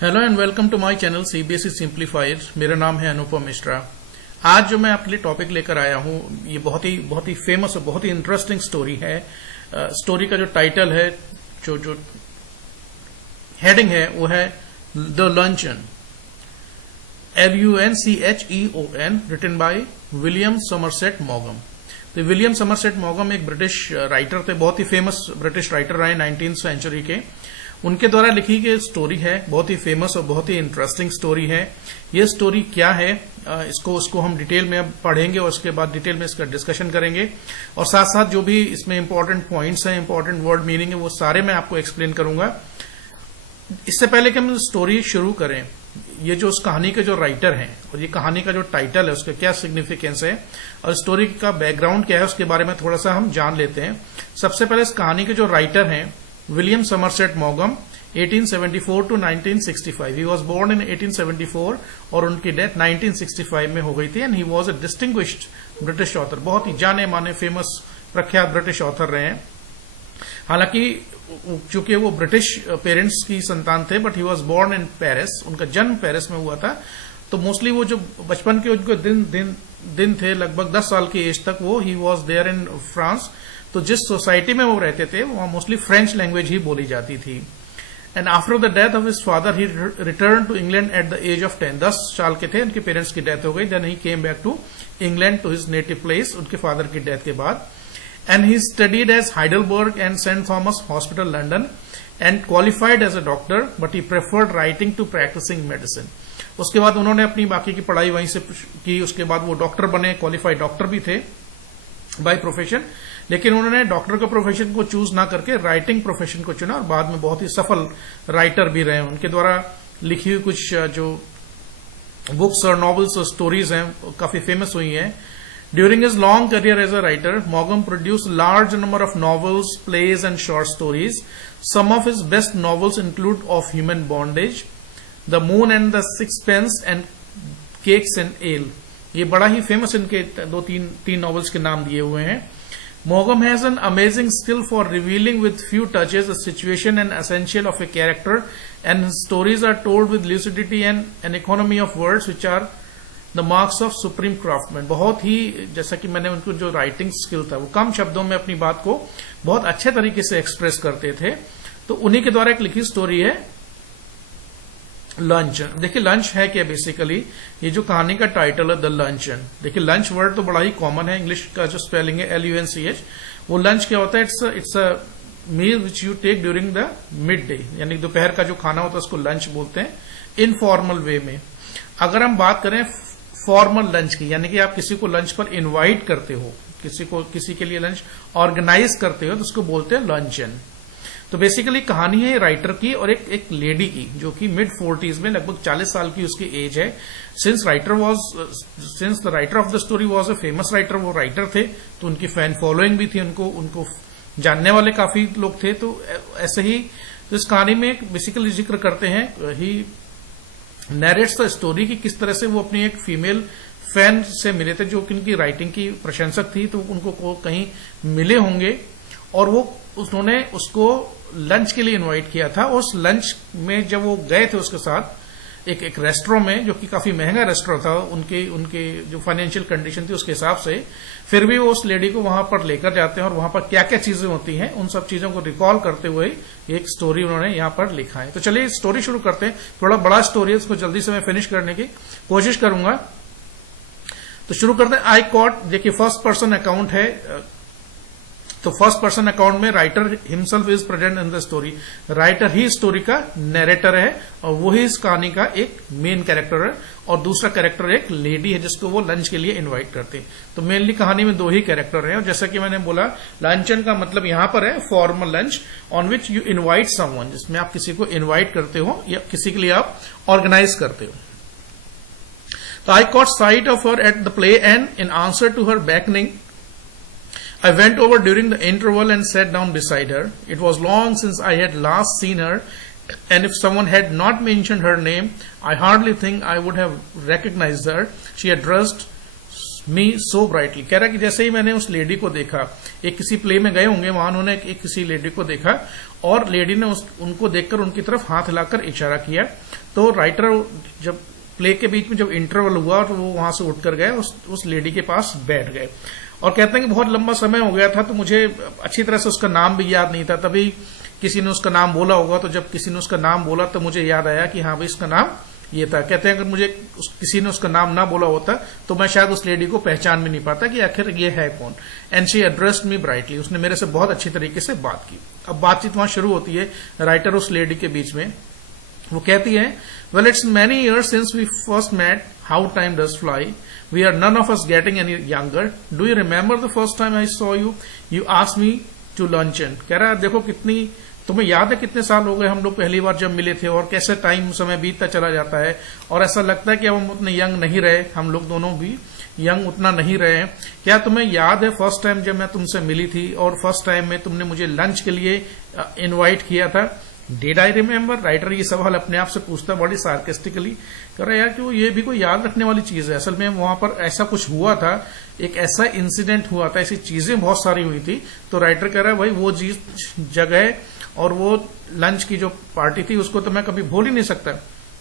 Hello and welcome to my channel CBSE simplified. मेरा नाम है अनुपम मिश्रा। आज जो मैं आपके लिए टॉपिक लेकर आया हूं ये बहुत ही फेमस और बहुत ही इंटरेस्टिंग स्टोरी है। स्टोरी का जो टाइटल है, जो हेडिंग है वो है the luncheon, LUNCHEON, written by William Somerset मॉगम। तो विलियम समरसेट मॉगम एक ब्रिटिश राइटर थे, बहुत ही फेमस ब्रिटिश राइटर रहे 19th सेंचुरी के। उनके द्वारा लिखी गई स्टोरी है, बहुत ही फेमस और बहुत ही इंटरेस्टिंग स्टोरी है। ये स्टोरी क्या है इसको हम डिटेल में अब पढ़ेंगे और उसके बाद डिटेल में इसका डिस्कशन करेंगे, और साथ साथ जो भी इसमें इंपॉर्टेंट पॉइंट्स हैं, इंपॉर्टेंट वर्ड मीनिंग है, वो सारे मैं आपको एक्सप्लेन करूंगा। इससे पहले कि हम स्टोरी शुरू करें, ये जो उस कहानी के जो राइटर हैं और ये कहानी का जो टाइटल है उसका क्या सिग्निफिकेंस है और स्टोरी का बैकग्राउंड क्या है उसके बारे में थोड़ा सा हम जान लेते हैं। सबसे पहले इस कहानी के जो राइटर हैं विलियम समरसेट मॉगम, 1874 to 1965। He was born in 1874 और उनकी डेथ 1965 में हो गई थी। And he was a distinguished British author, बहुत ही जाने माने फेमस प्रख्यात ब्रिटिश ऑथर रहे हैं। हालांकि चूंकि वो ब्रिटिश पेरेंट्स की संतान थे, but he was born in Paris, उनका जन्म पेरिस में हुआ था। तो मोस्टली वो जो बचपन के उनको दिन थे, लगभग 10 साल की एज तक वो he was there in France. तो जिस सोसाइटी में वो रहते थे वहां मोस्टली फ्रेंच लैंग्वेज ही बोली जाती थी। And after the death of his father he return to England at the age of 10। 10 साल के थे, उनके पेरेंट्स की डेथ हो गई। Then he came back to England to his native place, उनके फादर की डेथ के बाद। And he studied as Heidelberg and saint Thomas hospital London and qualified as a doctor, but he preferred writing to practising medicine. उसके बाद उन्होंने अपनी बाकी की पढ़ाई वहीं से की। उसके बाद वो डॉक्टर बने, क्वालिफाइड डॉक्टर भी थे बाय प्रोफेशन, लेकिन उन्होंने डॉक्टर के प्रोफेशन को चूज ना करके राइटिंग प्रोफेशन को चुना और बाद में बहुत ही सफल राइटर भी रहे। उनके द्वारा लिखी हुई कुछ जो बुक्स और नॉवेल्स और स्टोरीज हैं काफी फेमस हुई हैं। During his long career as a writer, मॉगम produced large number of novels, plays and short stories. Some of his best novels include of human bondage, the moon and the sixpence and cakes and ale. ये बड़ा ही famous इनके तीन novels के नाम दिए हुए हैं। Maugham has an amazing skill for revealing with few touches a situation and essential of a character, and his stories are told with lucidity and an economy of words which are the marks of supreme craftsman। बहुत ही, जैसा कि मैंने उनको जो writing skill था वो कम शब्दों में अपनी बात को बहुत अच्छे तरीके से एक्सप्रेस करते थे। तो उन्हीं के द्वारा एक लिखी स्टोरी है लंचन। देखिए लंच है क्या बेसिकली, ये जो कहानी का टाइटल है द लंचन। देखिए लंच वर्ड तो बड़ा ही कॉमन है, इंग्लिश का जो स्पेलिंग है LUNCH। वो लंच क्या होता है, it's a meal which you take during the midday, यानी दोपहर का जो खाना होता है उसको लंच बोलते हैं इनफॉर्मल वे में। अगर हम बात करें फॉर्मल लंच की, यानी कि आप किसी को लंच पर इन्वाइट करते हो, किसी के लिए लंच ऑर्गेनाइज करते हो, तो उसको बोलते हैं लंचन। तो बेसिकली कहानी है राइटर की और एक लेडी की जो कि मिड 40s में, लगभग 40 साल की उसकी एज है। Since the writer of the story was a famous writer, वो राइटर थे तो उनकी फैन फॉलोइंग भी थी, उनको जानने वाले काफी लोग थे। तो ऐसे ही तो इस कहानी में बेसिकली जिक्र करते हैं, ही नरेट्स द स्टोरी की किस तरह से वो अपनी एक फीमेल फैन से मिले थे जो कि उनकी राइटिंग की प्रशंसक थी, तो उनको कहीं मिले होंगे और उन्होंने उसको लंच के लिए इनवाइट किया था। उस लंच में जब वो गए थे उसके साथ एक रेस्टोरेंट में, जो कि काफी महंगा रेस्टोरेंट था, उनके जो फाइनेंशियल कंडीशन थी उसके हिसाब से, फिर भी वो उस लेडी को वहां पर लेकर जाते हैं और वहां पर क्या क्या चीजें होती हैं उन सब चीजों को रिकॉल करते हुए एक स्टोरी उन्होंने यहां पर लिखा है। तो चलिए स्टोरी शुरू करते हैं। थोड़ा बड़ा स्टोरी है, उसको जल्दी से मैं फिनिश करने की कोशिश करूंगा। तो शुरू करते हैं। आई कॉट, देखिए फर्स्ट पर्सन अकाउंट है, तो फर्स्ट पर्सन अकाउंट में writer himself is present in the story. Writer he story का नरेटर है और वही इस कहानी का एक मेन कैरेक्टर है, और दूसरा कैरेक्टर एक लेडी है जिसको वो लंच के लिए इनवाइट करते हैं। तो मेनली कहानी में दो ही कैरेक्टर हैं, और जैसा कि मैंने बोला लंचन का मतलब यहां पर है formal lunch on which you invite someone, जिसमें आप किसी को इन्वाइट करते हो या किसी के लिए आप ऑर्गेनाइज करते हो। तो I caught sight of her at the play and in answer to her beckoning I went over during the interval and sat down beside her. It was long since I had last seen her, and if someone had not mentioned her name, I hardly think I would have recognized her. She had dressed me so brightly. कह रहा कि जैसे ही मैंने उस lady को देखा, एक किसी प्ले में गए होंगे, वहां उन्होंने एक किसी लेडी को देखा और लेडी ने उनको देखकर उनकी तरफ हाथ हिलाकर इशारा किया। तो राइटर जब प्ले के बीच में जब इंटरवल हुआ तो वो वहां से उठकर गए, उस लेडी के पास बैठ गए और कहते हैं कि बहुत लंबा समय हो गया था तो मुझे अच्छी तरह से उसका नाम भी याद नहीं था। तभी किसी ने उसका नाम बोला होगा, तो जब किसी ने उसका नाम बोला तो मुझे याद आया कि हाँ भाई इसका नाम ये था। कहते हैं अगर मुझे किसी ने उसका नाम ना बोला होता तो मैं शायद उस लेडी को पहचान भी नहीं पाता कि आखिर ये है कौन। And she addressed me brightly, उसने मेरे से बहुत अच्छी तरीके से बात की। अब बातचीत वहां शुरू होती है राइटर उस लेडी के बीच में। वो कहती है, well it's many years since we first met, how time does fly, we are none of us getting any younger, do you remember the first time I saw you, you asked me to luncheon. कह रहा है देखो कितनी तुम्हें याद है कितने साल हो गए हम लोग पहली बार जब मिले थे और कैसे टाइम समय बीतता चला जाता है और ऐसा लगता है कि अब हम उतने यंग नहीं रहे, हम लोग दोनों भी यंग उतना नहीं रहे। क्या तुम्हें याद है फर्स्ट टाइम जब मैं तुमसे मिली थी और फर्स्ट टाइम में तुमने मुझे लंच के लिए इनवाइट किया था? Did I remember? राइटर ये सवाल अपने आप से पूछता बड़ी सार्केस्टिकली। कह रहा यार कि वो ये भी कोई याद रखने वाली चीज है। असल में वहां पर ऐसा कुछ हुआ था, एक ऐसा इंसिडेंट हुआ था, ऐसी चीजें बहुत सारी हुई थी। तो राइटर कह रहा है भाई वो जगह और वो लंच की जो पार्टी थी उसको तो मैं कभी भूल ही नहीं सकता।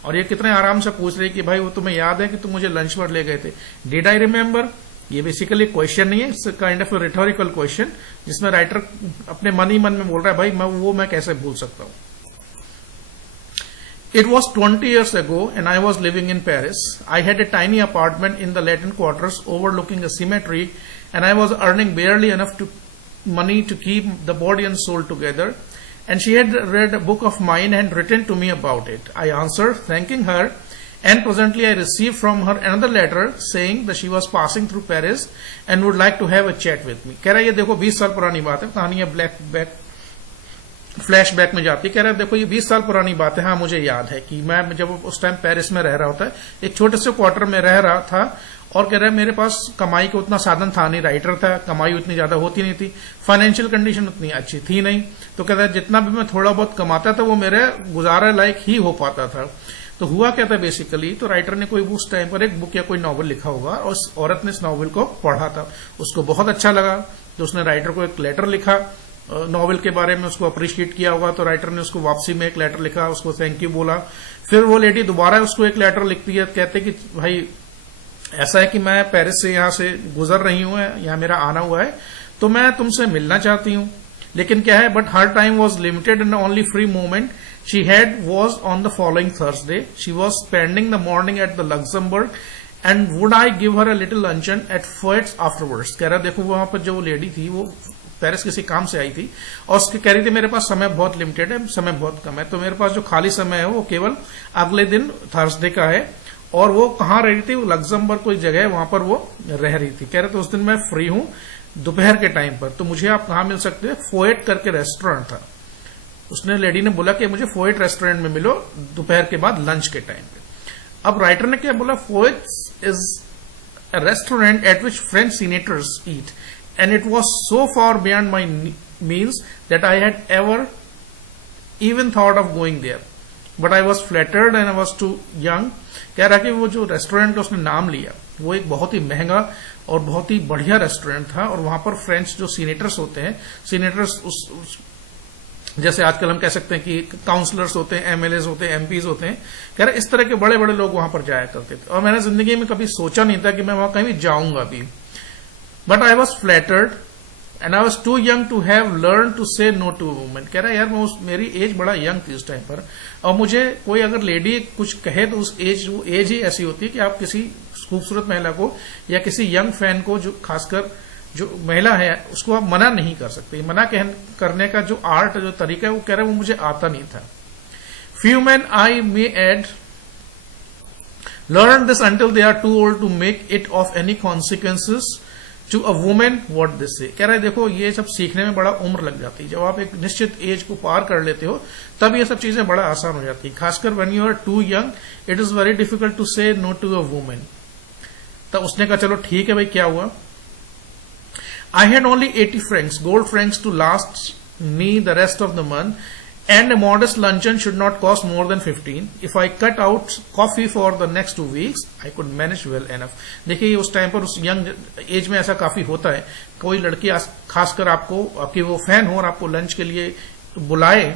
और ये कितने आराम से पूछ रही कि भाई वो तुम्हें याद है कि तुम मुझे लंच पर ले गए थे? Did I remember? ये बेसिकली क्वेश्चन नहीं है, it's kind of rhetorical question जिसमें राइटर अपने मन ही मन में बोल रहा है भाई मैं कैसे भूल सकता हूं। It was 20 years ago and I was living in Paris. I had a tiny apartment in the Latin quarters overlooking a cemetery and I was earning barely enough money to keep the body and soul together. And she had read a book of mine and written to me about it. I answered, thanking her, and presently I received from her another letter saying that she was passing through Paris and would like to have a chat with me. कह रहा है ये देखो 20 साल पुरानी बात है, कहानी है फ्लैशबैक में जाती है। कह रहा है देखो ये 20 साल पुरानी बात है। हाँ मुझे याद है कि मैं जब उस टाइम पेरिस में रह रहा होता है, एक छोटे से क्वार्टर में रह रहा था और कह रहा है मेरे पास कमाई का उतना साधन था नहीं, राइटर था, कमाई उतनी ज्यादा होती नहीं थी, फाइनेंशियल कंडीशन उतनी अच्छी थी नहीं। तो कह रहा है जितना भी मैं थोड़ा बहुत कमाता था वो मेरे गुजारा लायक ही हो पाता था। तो हुआ क्या था बेसिकली, तो राइटर ने कोई उस टाइम पर एक बुक या कोई नॉवल लिखा होगा और उस औरत ने इस नॉवल को पढ़ा था, उसको बहुत अच्छा लगा तो उसने राइटर को एक लेटर लिखा नॉवेल के बारे में, उसको अप्रिशिएट किया होगा। तो राइटर ने उसको वापसी में एक लेटर लिखा, उसको थैंक यू बोला। फिर वो लेडी दोबारा उसको एक लेटर लिखती है, कहते कि भाई ऐसा है कि मैं पेरिस से यहां से गुजर रही हूं, यहां मेरा आना हुआ है, तो मैं तुमसे मिलना चाहती हूं। लेकिन क्या है, but her time was limited and only free moment she had was on the following Thursday. She was spending the morning at the Luxembourg and would I give her a little luncheon at Foyot's afterwards. कह रहा देखो वहां पर जो lady थी वो Paris किसी काम से आई थी और उसके कह रही थी मेरे पास समय बहुत लिमिटेड है, समय बहुत कम है, तो मेरे पास जो खाली समय है वो केवल अगले दिन थर्सडे का है। और वो कहाँ रह रही थी, वो लग्जमबर्ग कोई जगह है वहां पर वो रह रही थी। कह रहे तो उस दिन मैं फ्री हूं दोपहर के टाइम पर, तो मुझे आप कहाँ मिल सकते हैं? फोएट करके रेस्टोरेंट था। उसने लेडी ने बोला कि मुझे फोएट रेस्टोरेंट में मिलो दोपहर के बाद लंच के टाइम पे। अब राइटर ने क्या बोला, फोएट is a restaurant at which French senators eat, and it was so far beyond my means that I had ever even thought of going there. But I was flattered and I was too young. कह रहा कि वो जो restaurant का उसने नाम लिया वो एक बहुत ही महंगा और बहुत ही बढ़िया रेस्टोरेंट था, और वहां पर फ्रेंच जो सीनेटर्स होते हैं, सीनेटर्स जैसे आजकल हम कह सकते हैं कि काउंसलर्स होते हैं, एमएलएस होते हैं, एमपीज होते हैं, कह रहे इस तरह के बड़े बड़े लोग वहां पर जाया करते थे। और मैंने जिंदगी में कभी सोचा नहीं था कि मैं वहां कहीं भी जाऊंगा भी। But I was flattered and I was too young to have learn to say no to women. कह रहा है यार मेरी एज बड़ा यंग थी उस टाइम पर, और मुझे कोई अगर लेडी कुछ कहे तो उस एज वो एज ही ऐसी होती है कि आप किसी खूबसूरत महिला को या किसी यंग फैन को, जो खासकर जो महिला है, उसको आप मना नहीं कर सकते। मना करने का जो आर्ट, जो तरीका है, वो कह रहा है वो मुझे आता नहीं था। Few man I may add learn this until they are too old to make it of any consequences to a women what this say. कह रहा है देखो ये सब सीखने में बड़ा उम्र लग जाती है, जब आप एक निश्चित एज को पार कर लेते हो तब ये सब चीजें बड़ा आसान हो जाती है। खासकर when you are too young it is very difficult to say no to a women. तब उसने कहा चलो ठीक है भाई, क्या हुआ? I had only 80 francs, gold francs, to last me the rest of the month, and a modest luncheon should not cost more than 15. If I cut out coffee for the next 2 weeks, I could manage well enough. देखिए उस time पर उस young age में ऐसा काफी होता है, कोई लड़की खासकर आपकी वो फैन हो और आपको लंच के लिए बुलाए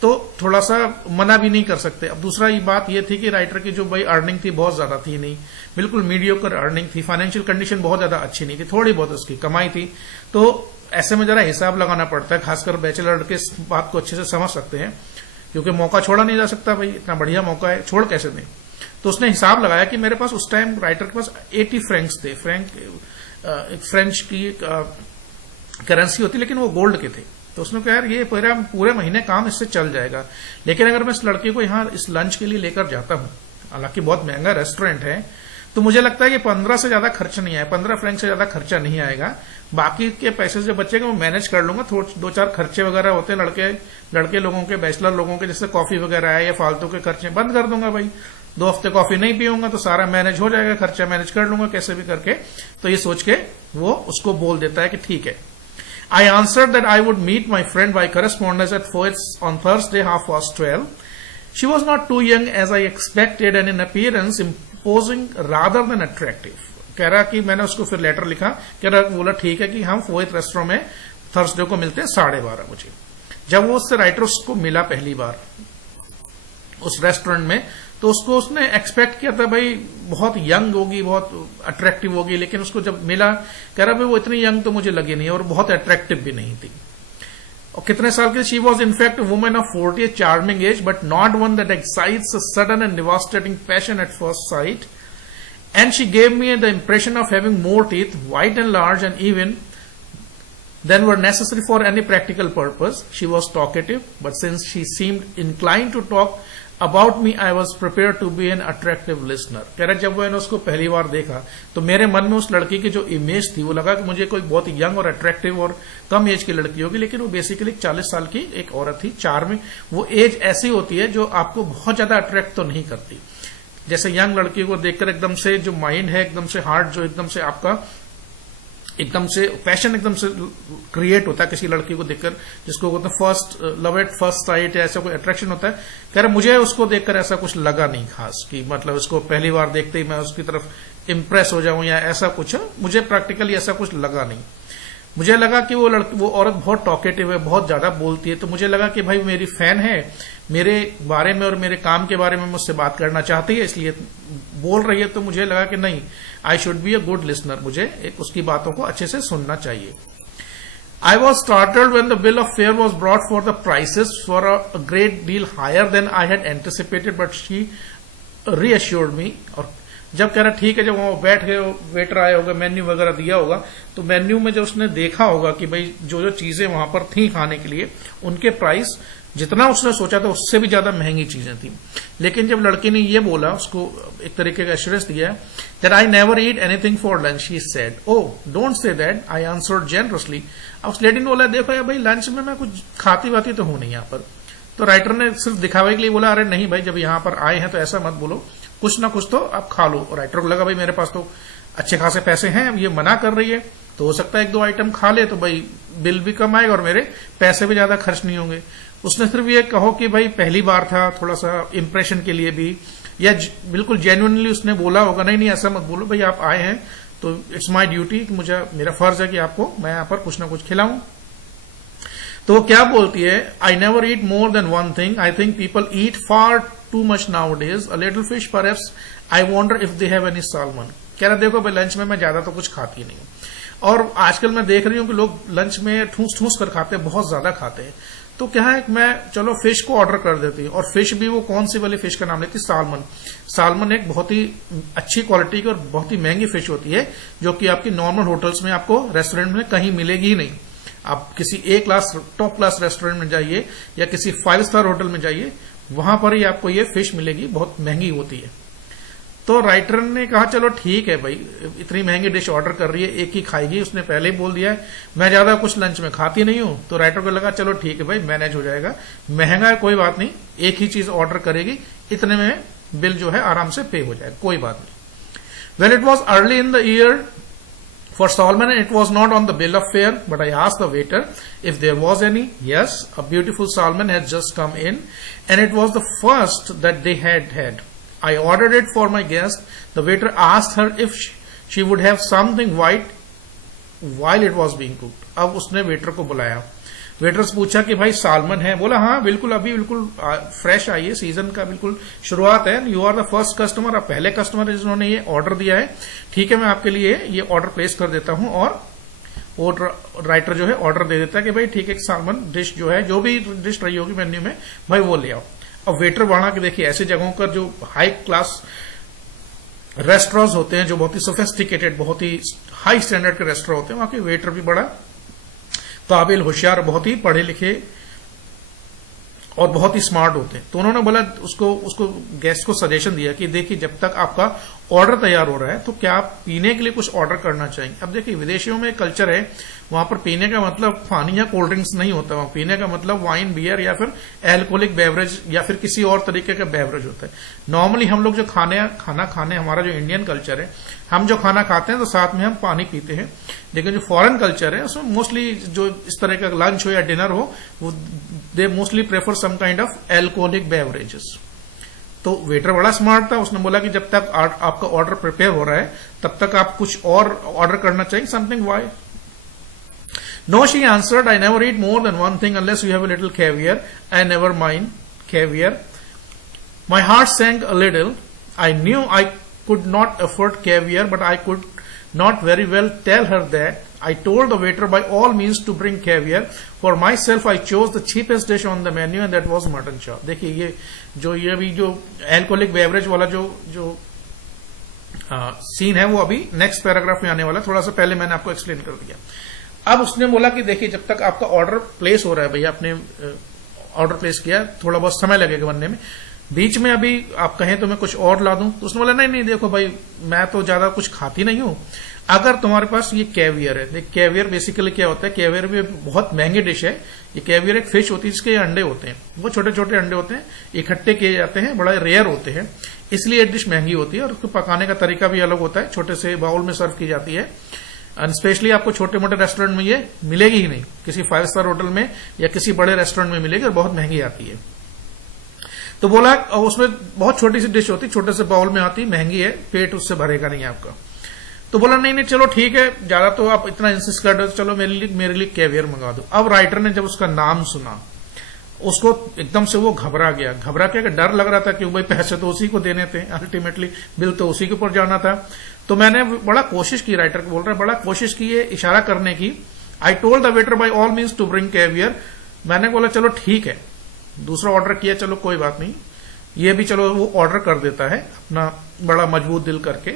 तो थोड़ा सा मना भी नहीं कर सकते। अब दूसरा ये बात ये थी कि राइटर की जो भाई अर्निंग थी बहुत ज्यादा थी नहीं, बिल्कुल मीडियोकर अर्निंग थी, फाइनेंशियल कंडीशन बहुत ज्यादा अच्छी नहीं थी, थोड़ी बहुत उसकी कमाई थी। तो ऐसे में जरा हिसाब लगाना पड़ता है, खासकर बैचलर लड़के इस बात को अच्छे से समझ सकते हैं, क्योंकि मौका छोड़ा नहीं जा सकता भाई, इतना बढ़िया मौका है, छोड़ कैसे दें। तो उसने हिसाब लगाया कि मेरे पास उस टाइम राइटर के पास 80 फ्रैंक्स थे। एक फ्रेंच की करेंसी होती, लेकिन वो गोल्ड के थे। तो उसने कहा यार ये पूरे महीने काम इससे चल जाएगा, लेकिन अगर मैं इस लड़के को यहाँ इस लंच के लिए लेकर जाता हूँ, हालांकि बहुत महंगा रेस्टोरेंट है, तो मुझे लगता है कि 15 से ज्यादा खर्चा नहीं आएगा, 15 फ्रैंक से ज्यादा खर्चा नहीं आएगा। बाकी के पैसे जो बचेंगे वो मैनेज कर लूंगा। 2-4 खर्चे वगैरह होते हैं लड़के लोगों के, बैचलर लोगों के, जैसे कॉफी वगैरह है या फालतू के खर्चे बंद कर दूंगा भाई। 2 हफ्ते कॉफी नहीं पीऊंगा तो सारा मैनेज हो जाएगा, खर्चा मैनेज कर लूंगा कैसे भी करके। तो ये सोच के वो उसको बोल देता है कि ठीक है। I answered that I would meet my friend by correspondence at Foyt's on Thursday 12:30. She was not too young as I expected and in appearance imposing rather than attractive. कह रहा कि मैंने उसको फिर लेटर लिखा, कह रहा बोला ठीक है कि हम फोयत रेस्टोरेंट में थर्सडे को मिलते हैं 12:30 बजे। जब वो उससे राइटर उसको मिला पहली बार उस रेस्टोरेंट में, तो उसको उसने एक्सपेक्ट किया था भाई बहुत यंग होगी, बहुत अट्रैक्टिव होगी, लेकिन उसको जब मिला कह रहा भाई वो इतनी यंग तो मुझे लगी नहीं और बहुत अट्रैक्टिव भी नहीं थी। और कितने साल की? She was in fact women of 40, charming age but not one that excites a sudden and devastating passion at first sight, and she gave me the impression of having more teeth, white and large and even than were necessary for any practical purpose. She was talkative, but since she seemed inclined to talk about me, I was prepared to be an attractive listener. कह रहा जब मैंने उसको पहली बार देखा तो मेरे मन में उस लड़की की जो इमेज थी वो लगा कि मुझे कोई बहुत यंग और अट्रैक्टिव और कम एज की लड़की होगी, लेकिन वो बेसिकली 40 साल की एक औरत थी। चार्मिंग, वो एज ऐसी होती है जो आपको बहुत ज्यादा अट्रैक्ट तो नहीं करती। जैसे यंग लड़की को देखकर एकदम से जो माइंड है, एकदम से हार्ट जो एकदम से आपका एकदम से पैशन एकदम से क्रिएट होता है किसी लड़की को देखकर, जिसको बोलते हैं first love at first site, ऐसा कोई अट्रैक्शन होता है। कह रहा मुझे उसको देखकर ऐसा कुछ लगा नहीं खास कि मतलब उसको पहली बार देखते ही मैं उसकी तरफ इंप्रेस हो जाऊं या ऐसा कुछ, मुझे प्रैक्टिकली ऐसा कुछ लगा नहीं। मुझे लगा कि वो औरत बहुत टॉकेटिव है, बहुत ज्यादा बोलती है, तो मुझे लगा कि भाई मेरी फैन है, मेरे बारे में और मेरे काम के बारे में मुझसे बात करना चाहती है, इसलिए बोल रही है। तो मुझे लगा कि नहीं, I should be a good listener, मुझे उसकी बातों को अच्छे से सुनना चाहिए। I was startled when the bill of fare was brought for the prices for a great deal higher than I had anticipated, but she reassured me. और जब कह रहा ठीक है, जब वो बैठ गए, वेटर आया होगा, मेन्यू वगैरह दिया होगा, तो मेन्यू में जब उसने देखा होगा कि भाई जो जो चीजें वहां पर थी खाने के लिए, उनके प्राइस जितना उसने सोचा था उससे भी ज्यादा महंगी चीजें थी। लेकिन जब लड़की ने ये बोला, उसको एक तरीके का एश्योरेंस दिया that I never eat anything for lunch, she said oh don't say that, I answered generously. अब उस लेडी ने बोला देखो यार भाई लंच में मैं कुछ खाती वाती तो हूं नहीं यहाँ पर। तो राइटर ने सिर्फ दिखावे के लिए बोला अरे नहीं भाई, जब यहाँ पर आए हैं तो ऐसा मत बोलो, कुछ ना कुछ तो आप खा लो। और राइटर को लगा भाई मेरे पास तो अच्छे खासे पैसे हैं, ये मना कर रही है तो हो सकता है 1-2 आइटम खा ले तो भाई बिल भी कम आएगा और मेरे पैसे भी ज्यादा खर्च नहीं होंगे। उसने सिर्फ ये कहो कि भाई पहली बार था, थोड़ा सा इंप्रेशन के लिए भी, या बिल्कुल जेन्युइनली उसने बोला होगा नहीं ऐसा मत बोलो भाई, आप आए हैं तो इट्स माई ड्यूटी, मुझे मेरा फर्ज है कि आपको मैं यहाँ पर कुछ ना कुछ खिलाऊं। तो वो क्या बोलती है, I never eat more than one thing, I think people eat far too much nowadays, a little fish perhaps, I wonder if they have any salmon. कह रहा देखो भाई लंच में मैं ज्यादा तो कुछ खाती नहीं हूँ, और आजकल मैं देख रही हूँ कि लोग लंच में ठूस ठूस कर खाते हैं, बहुत ज्यादा खाते हैं। तो क्या है कि मैं चलो फिश को ऑर्डर कर देती हूँ, और फिश भी वो कौन सी वाली फिश का नाम लेती, साल्मन। साल्मन एक बहुत ही अच्छी क्वालिटी की और बहुत ही महंगी फिश होती है, जो कि आपकी नॉर्मल होटल्स में आपको रेस्टोरेंट में कहीं मिलेगी ही नहीं। आप किसी टॉप क्लास रेस्टोरेंट में जाइए या किसी 5 स्टार होटल में जाइए, वहां पर ही आपको ये फिश मिलेगी, बहुत महंगी होती है। तो राइटर ने कहा चलो ठीक है भाई, इतनी महंगी डिश ऑर्डर कर रही है, एक ही खाएगी, उसने पहले ही बोल दिया है मैं ज्यादा कुछ लंच में खाती नहीं हूं। तो राइटर को लगा चलो ठीक है भाई, मैनेज हो जाएगा, महंगा है कोई बात नहीं, एक ही चीज ऑर्डर करेगी, इतने में बिल जो है आराम से पे हो जाएगा, कोई बात नहीं। Well it was early in the year For salmon, it was not on the bill of fare, but I asked the waiter if there was any. Yes, a beautiful salmon had just come in, and it was the first that they had had. I ordered it for my guest. The waiter asked her if she would have something white while it was being cooked. अब उसने waiter को बुलाया, waiter से पूछा कि भाई salmon है, बोला हाँ बिल्कुल, अभी बिल्कुल फ्रेश आई है, सीजन का बिल्कुल शुरुआत है, you are the first customer, आप पहले कस्टमर जिन्होंने ये ऑर्डर दिया है, ठीक है मैं आपके लिए ये ऑर्डर प्लेस कर देता हूं, और राइटर जो है ऑर्डर दे देता है कि भाई ठीक है, सालमन डिश जो है, जो भी डिश रही होगी मेन्यू में भाई वो ले आओ। अब वेटर बढ़ा के देखिए, ऐसी जगहों पर जो हाई क्लास रेस्टोरेंट्स होते हैं, जो बहुत ही सोफिस्टिकेटेड, बहुत ही हाई स्टैंडर्ड के रेस्टोरेंट होते हैं, वहां के वेटर भी बड़ा काबिल, होशियार, बहुत ही पढ़े लिखे और बहुत ही स्मार्ट होते हैं। तो उन्होंने बोला, उसको गेस्ट को सजेशन दिया कि देखिए जब तक आपका ऑर्डर तैयार हो रहा है तो क्या आप पीने के लिए कुछ ऑर्डर करना चाहेंगे। अब देखिए विदेशियों में कल्चर है, वहां पर पीने का मतलब पानी या कोल्ड ड्रिंक्स नहीं होता, वहां पीने का मतलब वाइन, बियर या फिर एल्कोहलिक बेवरेज या फिर किसी और तरीके का बेवरेज होता है। नॉर्मली हम लोग जो खाना खाने, हमारा जो इंडियन कल्चर है, हम जो खाना खाते हैं तो साथ में हम पानी पीते हैं, लेकिन जो फॉरेन कल्चर है उसमें मोस्टली जो इस तरह का लंच हो या डिनर हो, वो they mostly prefer some kind of alcoholic beverages. तो वेटर बड़ा स्मार्ट था, उसने बोला कि जब तक आपका ऑर्डर प्रिपेयर हो रहा है तब तक आप कुछ और ऑर्डर करना चाहिए, something why. No, she answered, I never eat more than one thing unless you have a little caviar, I never mind caviar. My heart sank a little, I knew I could not afford caviar, but I could not very well tell her that. I told the waiter by all means to bring caviar. For myself, I chose the cheapest dish on the menu, and that was mutton chop. देखिए ये भी जो alcoholic beverage वाला जो scene है वो अभी next paragraph में आने वाला, थोड़ा सा पहले मैंने आपको एक्सप्लेन कर दिया। अब उसने बोला कि देखिए जब तक आपका ऑर्डर प्लेस हो रहा है, भैया आपने ऑर्डर प्लेस किया, थोड़ा बहुत समय लगेगा बनने में, बीच में अभी आप कहें तो मैं कुछ और ला दूं। तो उसने बोला नहीं देखो भाई, मैं तो ज्यादा कुछ खाती नहीं हूं, अगर तुम्हारे पास ये कैवियर है, देख कैवियर बेसिकली क्या होता है, कैवियर भी बहुत महंगी डिश है। ये कैवियर एक फिश होती है, इसके अंडे होते हैं, वो छोटे छोटे अंडे होते हैं, इकट्ठे किए जाते हैं, बड़ा रेयर होते हैं, इसलिए ये डिश महंगी होती है और उसको पकाने का तरीका भी अलग होता है, छोटे से बाउल में सर्व की जाती है। एंड स्पेशली आपको छोटे मोटे रेस्टोरेंट में ये मिलेगी ही नहीं, किसी 5 स्टार होटल में या किसी बड़े रेस्टोरेंट में मिलेगी और बहुत महंगी आती है। तो बोला उसमें बहुत छोटी सी डिश होती, छोटे से बाउल में आती, महंगी है, पेट उससे भरेगा नहीं आपका। तो बोला नहीं चलो ठीक है, ज्यादा तो आप इतना इंसिस्ट कर रहे हो, चलो मेरे लिए कैवियर मंगा दो। अब राइटर ने जब उसका नाम सुना, उसको एकदम से वो घबरा गया कि डर लग रहा था कि भाई पैसे तो उसी को देने थे, अल्टीमेटली बिल तो उसी के ऊपर जाना था। तो मैंने बड़ा कोशिश की, राइटर को बोल रहा है, बड़ा कोशिश की है इशारा करने की। I told the waiter by all means to bring caviar. मैंने बोला चलो ठीक है, दूसरा ऑर्डर किया, चलो कोई बात नहीं, ये भी चलो वो ऑर्डर कर देता है अपना बड़ा मजबूत दिल करके।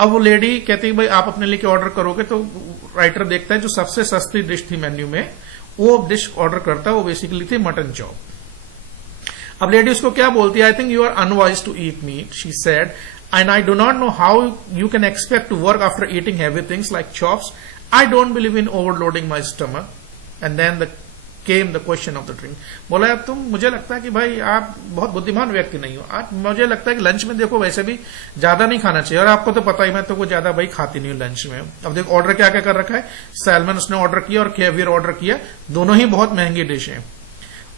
अब वो लेडी कहती है भाई आप अपने लिए क्या ऑर्डर करोगे, तो राइटर देखता है जो सबसे सस्ती डिश थी मेन्यू में, वो डिश ऑर्डर करता है, वो बेसिकली थी मटन चॉप। अब लेडी उसको क्या बोलती है, I think you are unwise to eat meat, she said, and I do not know how you can expect to work after eating heavy things like chops. I don't believe in overloading my stomach. And then came the question of the drink. बोला यार तुम, मुझे लगता है कि भाई आप बहुत बुद्धिमान व्यक्ति नहीं हो, आज मुझे लगता है कि लंच में देखो वैसे भी ज्यादा नहीं खाना चाहिए, और आपको तो पता ही मैं तो कुछ ज्यादा भाई खाती नहीं हूँ लंच में। अब देखो ऑर्डर क्या क्या कर रखा है, सैल्मन उसने ऑर्डर किया और कैवियर ऑर्डर किया, दोनों ही बहुत महंगी डिश है।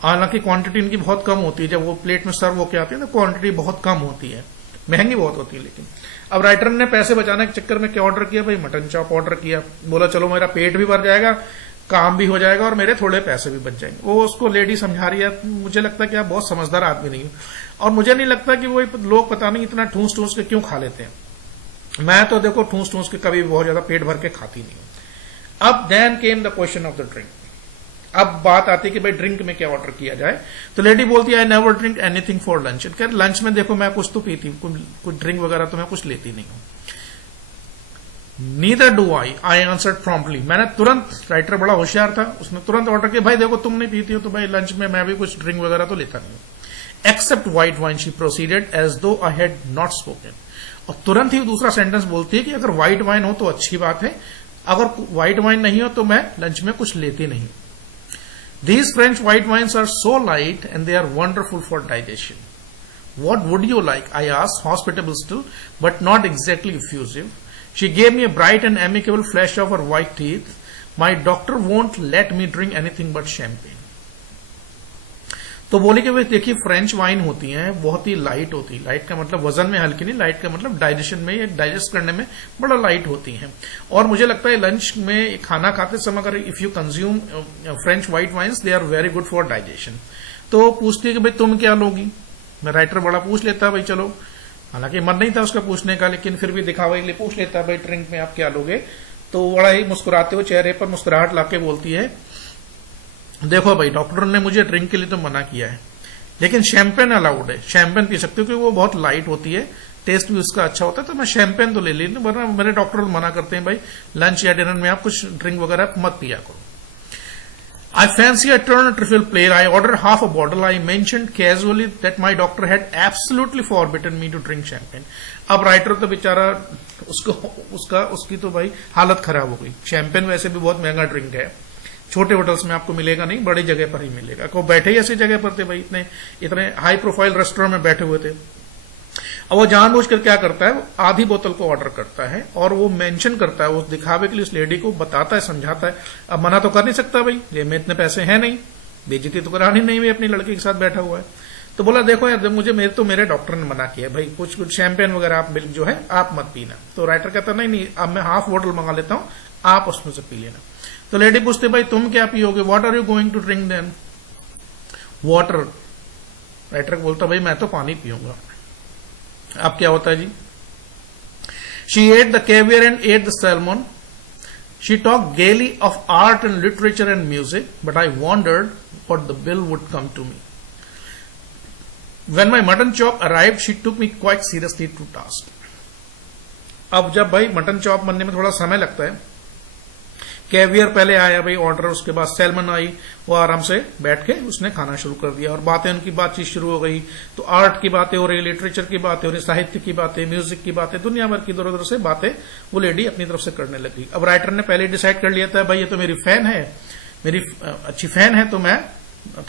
हालांकि क्वांटिटी इनकी बहुत कम होती है, जब वो प्लेट में सर्व होकर आती है तो क्वांटिटी बहुत कम होती है, महंगी बहुत होती है। लेकिन अब राइटर ने पैसे बचाने के चक्कर में क्या ऑर्डर किया, भाई मटन चॉप ऑर्डर किया। बोला चलो मेरा पेट भी भर जाएगा, काम भी हो जाएगा और मेरे थोड़े पैसे भी बच जाएंगे। वो उसको लेडी समझा रही है, मुझे लगता है कि आप बहुत समझदार आदमी नहीं हो, और मुझे नहीं लगता कि वो लोग पता नहीं इतना ठूस ठूस के क्यों खा लेते हैं। मैं तो देखो ठूस ठूस के कभी बहुत ज्यादा पेट भर के खाती नहीं हूं। अब then came the question of the drink. अब बात आती है कि भाई ड्रिंक में क्या ऑर्डर किया जाए। तो लेडी बोलती है I never drink anything for lunch. Lunch में देखो मैं कुछ तो पीती हूँ, कुछ ड्रिंक वगैरह तो मैं कुछ लेती नहीं हूँ। Neither do I answered promptly. मैंने तुरंत, राइटर बड़ा होशियार था, उसने तुरंत ऑर्डर किया, भाई देखो तुम नहीं पीती हो तो भाई लंच में मैं भी कुछ ड्रिंक वगैरह तो लेता नहीं हूं। Except white wine, she proceeded as though I had not spoken. और तुरंत ही दूसरा सेंटेंस बोलती है कि अगर व्हाइट वाइन हो तो अच्छी बात है, अगर व्हाइट वाइन नहीं हो तो मैं लंच में कुछ लेती नहीं। These French white wines are so light and they are wonderful for digestion. What would you like? I asked, hospitable still, but not exactly effusive. She gave me a bright and amicable flash of her white teeth. My doctor won't let me drink anything but champagne. तो बोले कि भाई देखिए French wine होती हैं बहुत ही light होती है. लाइट का मतलब वजन में हल्की नहीं, लाइट का मतलब डाइजेशन में या डाइजेस्ट करने में बड़ा लाइट होती हैं. और मुझे लगता है लंच में खाना खाते समय अगर if you consume French white wines they are very good for digestion. तो पूछती है कि भाई तुम क्या लोगी. मैं राइटर बड़ा पूछ लेता भाई चलो, हालांकि मन नहीं था उसका पूछने का, लेकिन फिर भी दिखावे के लिए पूछ लेता भाई ड्रिंक में आप क्या लोगे. तो बड़ा ही मुस्कुराते हुए चेहरे पर मुस्कुराहट लाके बोलती है देखो भाई डॉक्टर ने मुझे ड्रिंक के लिए तो मना किया है, लेकिन शैंपेन अलाउड है. शैंपेन पी सकते हो क्योंकि वो बहुत लाइट होती है, टेस्ट भी उसका अच्छा होता है. तो मैं शैंपेन तो ले ली, वरना मेरे डॉक्टर मना करते हैं भाई लंच या डिनर में आप कुछ ड्रिंक वगैरह मत पिया करो. I fancy I turn a trivial player. I order half a bottle. I mentioned casually that my doctor had absolutely forbidden me to drink champagne. अब राइटर तो बेचारा उसकी तो भाई हालत खराब हो गई. शैंपेन वैसे भी बहुत महंगा ड्रिंक है, छोटे होटल्स में आपको मिलेगा नहीं, बड़ी जगह पर ही मिलेगा. को बैठे ही ऐसी जगह पर थे भाई, इतने हाई प्रोफाइल रेस्टोरेंट में बैठे हुए थे. अब वो जानबूझकर क्या करता है, आधी बोतल को ऑर्डर करता है और वो मेंशन करता है, वो दिखावे के लिए उस लेडी को बताता है, समझाता है. अब मना तो कर नहीं सकता भाई, ये में इतने पैसे हैं नहीं, बेइज्जती तो करानी नहीं, मैं अपनी लड़की के साथ बैठा हुआ है. तो बोला देखो यार मेरे डॉक्टर ने मना किया भाई, कुछ शैंपेन वगैरह आप मिल्क जो है आप मत पीना. तो राइटर कहता नहीं अब मैं हाफ बोतल मंगा लेता हूं, आप उसमें से पी लेना. तो लेडी पूछते भाई तुम क्या पियोगे, what are you going to drink then. Water. Writer बोलता भाई मैं तो पानी पीऊंगा. अब क्या होता है जी, she ate the caviar and ate the salmon. She talk gaily of art and literature and music, but I wondered what the bill would come to me. When my mutton chop arrived, she took me quite seriously to task. अब जब भाई mutton chop बनने में थोड़ा समय लगता है, caviar पहले आया भाई ऑर्डर, उसके बाद सैल्मन आई, वो आराम से बैठ के उसने खाना शुरू कर दिया और बातें उनकी बातचीत शुरू हो गई. तो आर्ट की बातें हो रही, लिटरेचर की बातें हो रही, साहित्य की बातें, म्यूजिक की बातें, दुनिया भर की इधर उधर से बातें वो लेडी अपनी तरफ से करने लगी. अब राइटर ने पहले डिसाइड कर लिया था भाई ये तो मेरी फैन है, मेरी अच्छी फैन है, तो मैं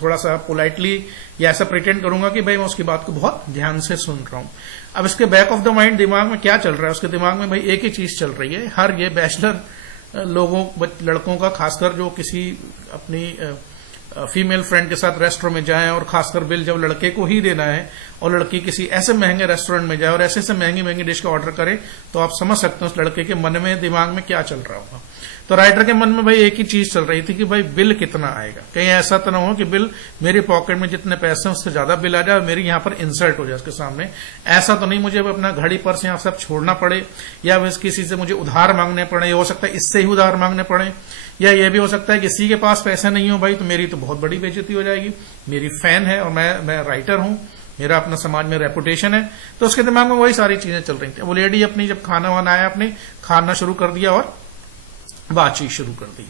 थोड़ा सा पोलाइटली या ऐसा प्रिटेंड करूंगा कि भाई मैं उसकी बात को बहुत ध्यान से सुन रहा हूं. अब इसके बैक ऑफ द माइंड दिमाग में क्या चल रहा है, उसके दिमाग में भाई एक ही चीज चल रही है. हर ये बैचलर लोगों लड़कों का, खासकर जो किसी अपनी फीमेल फ्रेंड के साथ रेस्टोरेंट में जाए और खासकर बिल जब लड़के को ही देना है और लड़की किसी ऐसे महंगे रेस्टोरेंट में जाए और ऐसे महंगी महंगी डिश का ऑर्डर करे, तो आप समझ सकते हैं उस लड़के के मन में दिमाग में क्या चल रहा होगा. तो राइटर के मन में भाई एक ही चीज चल रही थी कि भाई बिल कितना आएगा, कहीं ऐसा तो ना हो कि बिल मेरी पॉकेट में जितने पैसे हैं उससे ज्यादा बिल आ जाए और मेरी यहां पर इंसल्ट हो जाए उसके सामने. ऐसा तो नहीं मुझे अपना घड़ी पर्स यहां सब छोड़ना पड़े, या किसी से मुझे उधार मांगने पड़े, हो सकता है इससे ही उधार मांगने पड़े, या ये भी हो सकता है किसी के पास पैसे नहीं हो भाई तो मेरी तो बहुत बड़ी बेइज्जती हो जाएगी. मेरी फैन है और मैं राइटर हूं, मेरा अपना समाज में रेपुटेशन है. तो उसके दिमाग में वही सारी चीजें चल रही थी. वो लेडी अपनी जब खाना वाना आया अपने खाना शुरू कर दिया और बातचीत शुरू कर दी.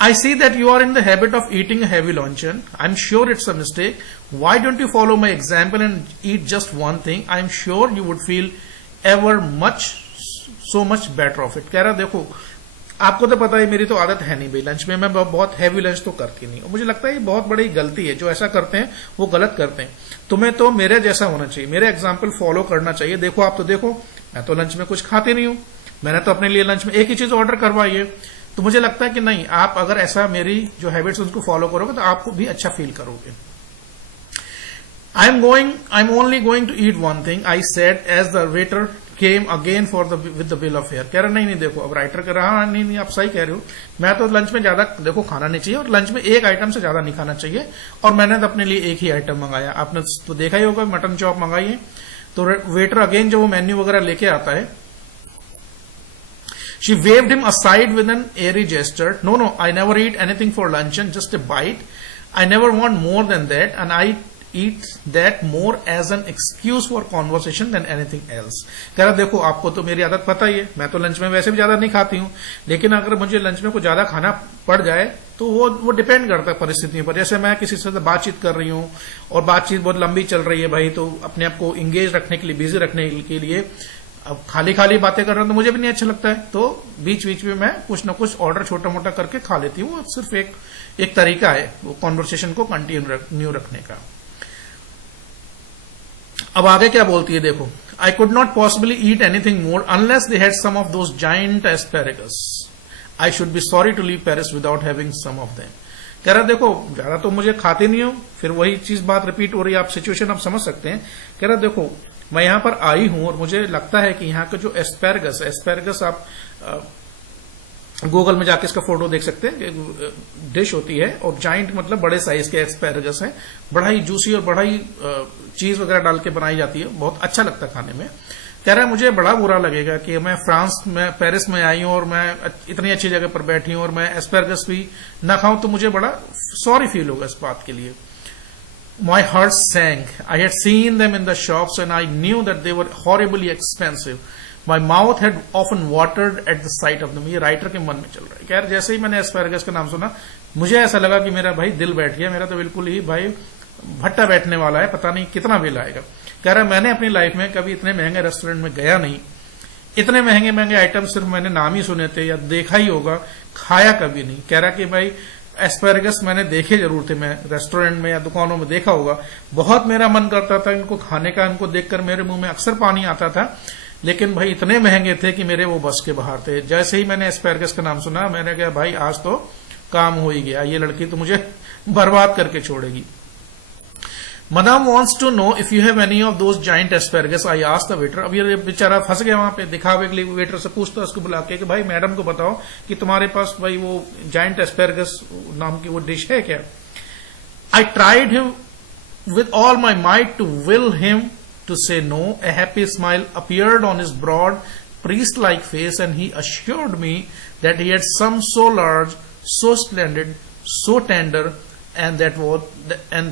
I see that you are in the habit of eating a heavy luncheon. I'm sure it's a mistake. Why don't you follow my example and eat just one thing? I'm sure you would feel so much better of it. कह रहा देखो आपको तो पता है मेरी तो आदत है नहीं भाई लंच में, मैं बहुत हैवी लंच तो करती नहीं. और मुझे लगता है ये बहुत बड़ी गलती है, जो ऐसा करते हैं वो गलत करते हैं. तुम्हें तो मेरे जैसा होना चाहिए, मेरे एग्जाम्पल फॉलो करना चाहिए. देखो आप तो देखो, मैं तो लंच में कुछ खाती नहीं हूं, मैंने तो अपने लिए लंच में एक ही चीज ऑर्डर करवाई है. तो मुझे लगता है कि नहीं, आप अगर ऐसा मेरी जो हैबिट्स उनको फॉलो करोगे तो आपको भी अच्छा फील करोगे. I'm only going to eat one thing, I said as the waiter came again with the bill of fare. कह रहा नहीं देखो, अब राइटर कह रहा नहीं आप सही कह रहे हो, मैं तो लंच में ज्यादा देखो खाना नहीं चाहिए और लंच में एक आइटम से ज्यादा नहीं खाना चाहिए, और मैंने तो अपने लिए एक ही आइटम मंगाया. आपने तो देखा ही होगा मटन चॉप मंगाई है. तो वेटर अगेन जब वो मेन्यू वगैरह लेके आता है, she waved him aside with an airy gesture. No, I never eat anything for luncheon, just a bite. I never want more than that, and I eat that more as an excuse for conversation than anything else. कह रहा देखो आपको तो मेरी आदत पता ही है, मैं तो लंच में वैसे भी ज्यादा नहीं खाती हूँ, लेकिन अगर मुझे लंच में कुछ ज्यादा खाना पड़ जाए तो वो डिपेंड करता है परिस्थितियों पर. जैसे मैं किसी से बातचीत कर रही हूँ और बातचीत बहुत लंबी चल रही है भाई, तो अपने आप को इंगेज रखने के लिए, बिजी रखने के लिए अब खाली बातें कर रहा हूं तो मुझे भी नहीं अच्छा लगता है, तो बीच बीच में मैं कुछ ना कुछ ऑर्डर छोटा मोटा करके खा लेती हूँ. सिर्फ एक तरीका है वो कॉन्वर्सेशन को कंटिन्यू रखने का. अब आगे क्या बोलती है देखो, I could not possibly eat anything more unless they had some of those giant asparagus. I should be sorry to leave Paris without having some of them. कह रहा देखो ज्यादा तो मुझे खाते नहीं हो, फिर वही चीज बात रिपीट हो रही है, आप सिचुएशन आप समझ सकते हैं। कह रहा देखो मैं यहां पर आई हूं और मुझे लगता है कि यहाँ का जो एस्पेरगस आप गूगल में जाके इसका फोटो देख सकते हैं, डिश होती है और जाइंट मतलब बड़े साइज के एस्पेरगस है, बड़ा ही जूसी और बड़ा ही चीज वगैरह डाल के बनाई जाती है, बहुत अच्छा लगता है खाने में। कह रहा है मुझे बड़ा बुरा लगेगा कि मैं फ्रांस में पेरिस में आई हूं और मैं इतनी अच्छी जगह पर बैठी हूं और मैं एस्पेरगस भी ना खाऊं, तो मुझे बड़ा सॉरी फील होगा इस बात के लिए। My heart sank. I had seen them in the shops and I knew that they were horribly expensive. My mouth had often watered at the sight of them. ये राइटर के मन में चल रहा है। कह रहा जैसे ही मैंने एस्पेरगस का नाम सुना मुझे ऐसा लगा कि मेरा भाई दिल बैठ गया, मेरा तो बिल्कुल ही भाई भट्टा बैठने वाला है, पता नहीं कितना बिल आएगा। कह रहा मैंने अपनी लाइफ में कभी इतने महंगे रेस्टोरेंट में गया नहीं, इतने महंगे महंगे आइटम सिर्फ मैंने नाम ही सुने थे या देखा ही होगा, खाया कभी नहीं। कह रहा कि भाई एस्पेरगस मैंने देखे जरूर थे, मैं रेस्टोरेंट में या दुकानों में देखा होगा, बहुत मेरा मन करता था इनको खाने का, इनको देखकर मेरे मुंह में अक्सर पानी आता था, लेकिन भाई इतने महंगे थे कि मेरे वो बस के बाहर थे। जैसे ही मैंने एस्पेरगस का नाम सुना मैंने कहा भाई आज तो काम हो ही गया, ये लड़की तो मुझे बर्बाद करके छोड़ेगी। Madame wants to know if you have any of those giant asparagus, I asked the waiter. अब ये बेचारा फंस गया वहां पे, दिखावे के लिए वेटर से पूछता उसको बुला के कि भाई मैडम को बताओ कि तुम्हारे पास भाई वो जाइंट एस्पेरगस नाम की वो डिश है क्या। I tried him with all my might to will him to say no. A happy smile appeared on his broad priest-like face and he assured me that he had some so large, so splendid, so tender and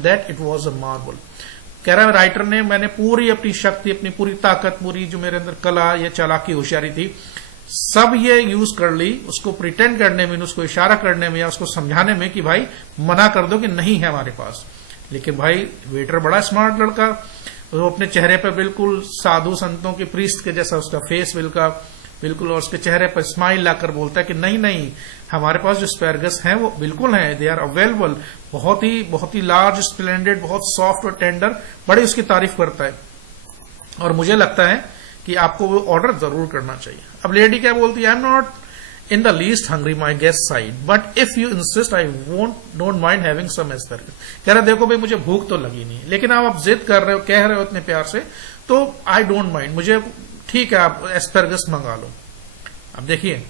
that it was a marvel. कह रहा है writer ने, मैंने पूरी अपनी शक्ति, अपनी पूरी ताकत, पूरी जो मेरे अंदर कला या चालाकी होशियारी थी सब ये यूज कर ली उसको प्रिटेंड करने में, उसको इशारा करने में या उसको समझाने में कि भाई मना कर दो कि नहीं है हमारे पास। लेकिन भाई वेटर बड़ा स्मार्ट लड़का, वो अपने चेहरे पर बिल्कुल साधु संतों के प्रीस्ट के जैसा उसका फेस बिल्कुल और उसके चेहरे पर स्माइल लाकर बोलता है कि नहीं नहीं हमारे पास जो एस्पेरगस हैं वो बिल्कुल हैं, दे आर अवेलेबल, बहुत ही लार्ज, स्प्लेंडेड, बहुत सॉफ्ट और टेंडर, बड़ी उसकी तारीफ करता है और मुझे लगता है कि आपको वो ऑर्डर जरूर करना चाहिए। अब लेडी क्या बोलती है, आई am not in the least hungry, my guest sighed, but if you insist I don't mind having some asparagus. कह रहा देखो भाई मुझे भूख तो लगी नहीं, लेकिन आप जिद कर रहे हो, कह रहे हो इतने प्यार से, तो आई डोंट माइंड, मुझे ठीक है आप एस्पेरगस मंगा लो। अब देखिए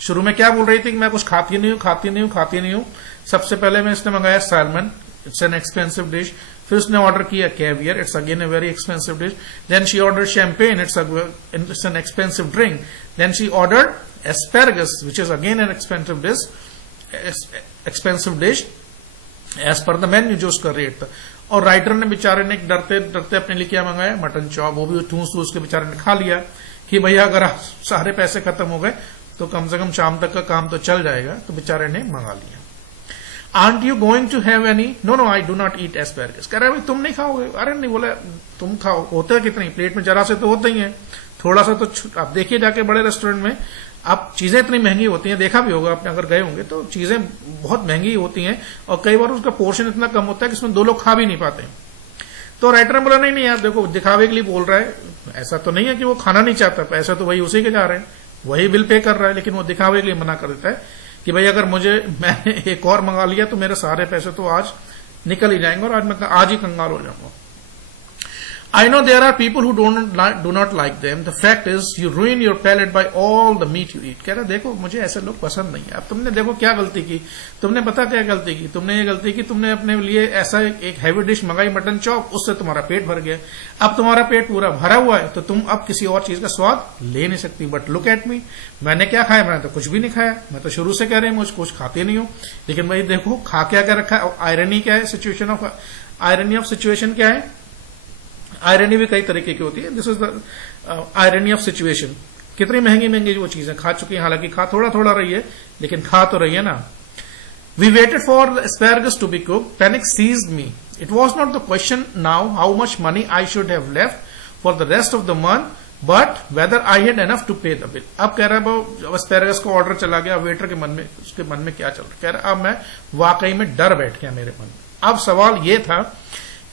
शुरू में क्या बोल रही थी कि मैं कुछ खाती नहीं हूं। सबसे पहले मैं इसने मंगाया salmon, it's an expensive dish. फिर उसने ऑर्डर किया caviar, it's again a very expensive dish. Then she order champagne, it's an expensive drink. Then she order asparagus, which is again an expensive dish as per the menu जो उसका rate था। और writer ने बेचारे ने डरते डरते अपने लिए क्या मंगाया, मटन चॉप, वो भी ठूस ठूस के बेचारे ने खा लिया कि भैया अगर सारे पैसे खत्म हो गए तो कम से कम शाम तक का काम तो चल जाएगा, तो बेचारे ने मंगा लिया। Aren't you going to have any? No, I do not eat asparagus. कह रहा है भाई तुम नहीं खाओगे? अरे नहीं, बोला तुम खाओ, होता है कितनी प्लेट में, जरा से तो होता ही है, थोड़ा सा तो आप देखिए जाके बड़े रेस्टोरेंट में आप चीजें इतनी महंगी होती हैं, देखा भी होगा आपने अगर गए होंगे तो चीजें बहुत महंगी होती हैं और कई बार उसका पोर्शन इतना कम होता है कि इसमें दो लोग खा भी नहीं पाते। तो राइटर ने बोला नहीं यार देखो दिखावे के लिए बोल रहा है, ऐसा तो नहीं है कि वो खाना नहीं चाहता, पैसा तो वही उसी के जा रहे हैं, वही बिल पे कर रहा है, लेकिन वो दिखावे के लिए मना कर देता है कि भाई अगर मैंने एक और मंगा लिया तो मेरे सारे पैसे तो आज निकल ही जाएंगे और आज ही कंगाल हो जाऊंगा। I know there are people who do not like them. The fact is, you ruin your palate by all the meat you eat. कह रहा देखो मुझे ऐसे लोग पसंद नहीं है। अब तुमने देखो क्या गलती की, तुमने पता क्या गलती की, तुमने ये गलती की तुमने अपने लिए ऐसा एक हैवी डिश मंगाई मटन चॉप, उससे तुम्हारा पेट भर गया। अब तुम्हारा पेट पूरा भरा हुआ है तो तुम अब किसी और चीज का स्वाद ले नहीं सकती। बट लुक एट मी, मैंने क्या खाया, मैंने तो कुछ भी नहीं खाया, मैं तो शुरू से कह रही हूँ मुझे कुछ खाते नहीं हूँ, लेकिन भाई देखो खा क्या रखा है। आयरनी क्या है, आयरनी ऑफ सिचुएशन क्या है, आयरनी भी कई तरीके की होती है, this is the irony of situation. कितनी महंगी महंगी वो चीजें खा चुकी है, हालांकि खा थोड़ा थोड़ा रही है लेकिन खा तो रही है ना। We waited for the asparagus to be cooked, panic seized me, it was not the question now how much money I should have left for the rest of the month but whether I had enough to pay the bill. अब कह रहा है एस्पेरगस का order चला गया, waiter के मन में, उसके मन में क्या चल रहा है, कह रहा अब मैं वाकई में डर बैठ गया मेरे मन में। अब सवाल ये था